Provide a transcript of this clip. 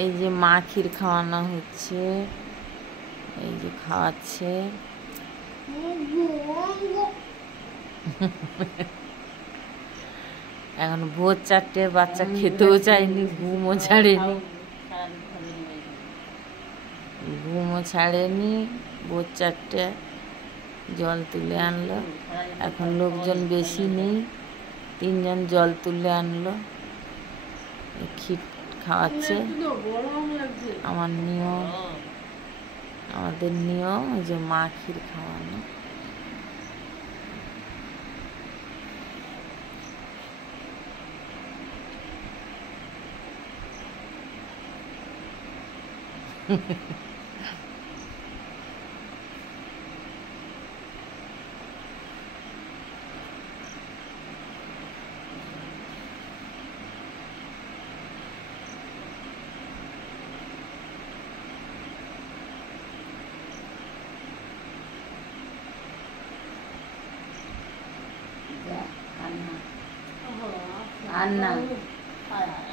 এই যে মা ক্ষীর খাওয়ানো হচ্ছে, এই যে খাওয়াচ্ছে। এখন ভোর 4টে, বাচ্চা খেতেও চায়নি, ঘুমও ছাড়েনি। ভোর 4টে জল তুলে আনলো। এখন লোকজন বেশি নেই, 3জন জল তুলে আনলো, ক্ষীর খাওয়াচ্ছে। আমার নিয়ম, আমাদের নিয়ম যে মা ক্ষীর খাওয়ানো। Anna.